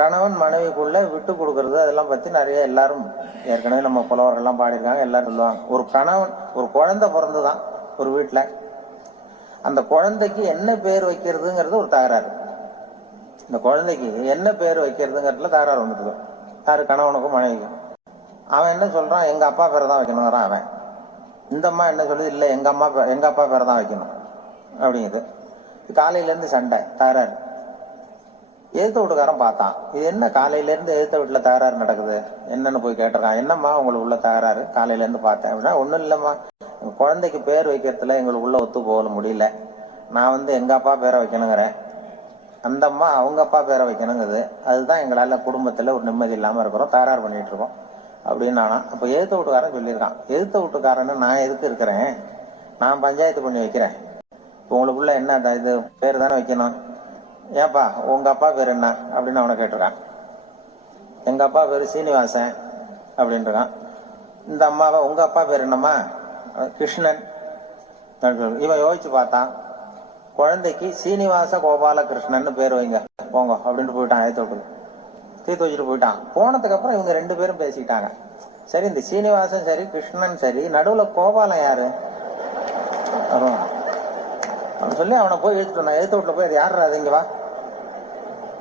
கணவன் மனைவிக்குள்ள விட்டு கொடுக்கறது அதெல்லாம் பத்தி நிறைய எல்லாரும் ஏற்கனவே நம்ம புலவர்கள்லாம் பாடியிருக்காங்க. எல்லாரும் சொல்லுவாங்க, ஒரு கணவன் ஒரு குழந்தை பிறந்துதான் ஒரு வீட்டுல, அந்த குழந்தைக்கு என்ன பேர் வைக்கிறதுங்கிறது ஒரு தகராறு. இந்த குழந்தைக்கு என்ன பேர் வைக்கிறதுங்கிறதுல தகராறு வந்துட்டு யாரு, கணவனுக்கும் மனைவிக்கும். அவன் என்ன சொல்றான், எங்க அப்பா பேரை தான் வைக்கணுங்கிறான் அவன். இந்த அம்மா என்ன சொல்லுது, இல்ல எங்க அப்பா பேரை தான் வைக்கணும் அப்படிங்குது. காலையில இருந்து சண்டை, தகராறு. எதிர்த்த வீட்டுக்காரன் பார்த்தான், இது என்ன காலையில இருந்து எதிர்த்த வீட்டுல தகராறு நடக்குது, என்னன்னு போய் கேட்டிருக்கான். என்னம்மா உங்களுக்கு உள்ள தகராறு, காலையில இருந்து பார்த்தேன் அப்படின்னா, ஒண்ணும் இல்லம்மா, குழந்தைக்கு பேர் வைக்கிறதுல எங்களுக்கு உள்ள ஒத்து போக முடியல. நான் எங்க அப்பா பேரை வைக்கணுங்கிறேன், அந்த அம்மா அவங்க அப்பா பேரை வைக்கணுங்குது. அதுதான் எங்களால குடும்பத்துல ஒரு நிம்மதி இல்லாம இருக்கிறோம், தகராறு பண்ணிட்டு இருக்கோம் அப்படின்னு. நானா அப்ப எதிர்த்த வீட்டுக்காரன் சொல்லியிருக்கான், எதிர்த்த வீட்டுக்காரன்னு நான் எதுக்கு இருக்கிறேன், நான் பஞ்சாயத்து பண்ணி வைக்கிறேன். உங்களுக்குள்ள என்ன இது பேர் தானே வைக்கணும், ஏப்பா உங்க அப்பா பேர் என்ன அப்படின்னு அவனை கேட்டிருக்கான். எங்க அப்பா பேரு சீனிவாசன் அப்படின்றான். இந்த அம்மாவை உங்க அப்பா பேர் என்னம்மா, கிருஷ்ணன். இவன் யோசிச்சு பார்த்தான், குழந்தைக்கு சீனிவாச கோபால கிருஷ்ணன் பேர் வைங்க போங்க அப்படின்ட்டு போயிட்டான். தீர்த்து வச்சுட்டு போயிட்டான். போனதுக்கு அப்புறம் இவங்க ரெண்டு பேரும் பேசிக்கிட்டாங்க. சரி, இந்த சீனிவாசன் சரி கிருஷ்ணன் சரி, நடுவுல கோபாலம் யாரு அவன் சொல்லி அவனை போய் இழுத்துட்டு வந்தான். எழுத்து வீட்டுல போய், அது யாரா, அது இங்க வா,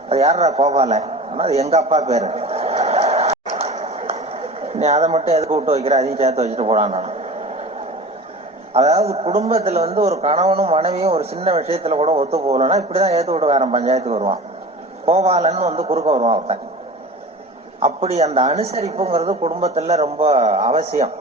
அது யாரா கோபால, அது எங்க அப்பா பேரு, நீ அதை மட்டும் எதுக்கு விட்டு வைக்கிற, அதையும் சேர்த்து வச்சுட்டு போடான். அதாவது குடும்பத்துல ஒரு கணவனும் மனைவியும் ஒரு சின்ன விஷயத்துல கூட ஒத்து போகலன்னா இப்படிதான் ஏத்து வீட்டுக்காரன் பஞ்சாயத்துக்கு வருவான். கோபாலன்னு குறுக்க வருவான் அவன். அப்படி அந்த அனுசரிப்புங்கிறது குடும்பத்துல ரொம்ப அவசியம்.